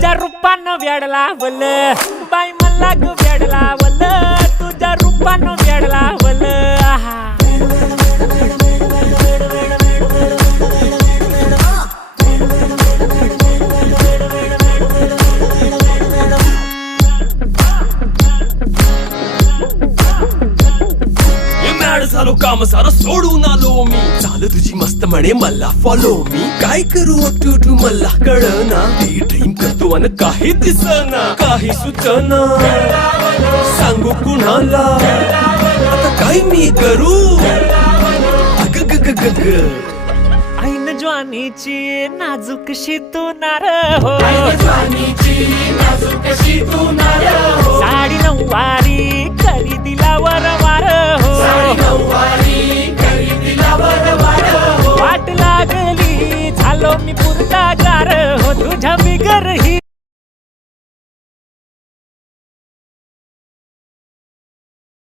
तुझ्या रूपानं वेड लावल बाई मला ग वेड लावल तुझ्या रूपानं वेड लावल आहा झालो काम सारं सोडून आलो मी चाल तुझी मस्त म्हणे मला फॉलो मी काय करू टू मला कळना ती ड्रीम करतो अन काही दिसना काही सुचना सांगू कुणाला आता काय मी करू अग ग ग ग ग ऐन ज्वानीची नाजूकशी तू नार हो साडी नऊवारी करी दिला वरवार हो वाट लागली झालो मी पुरता गार हो तुझ्या बिगर ही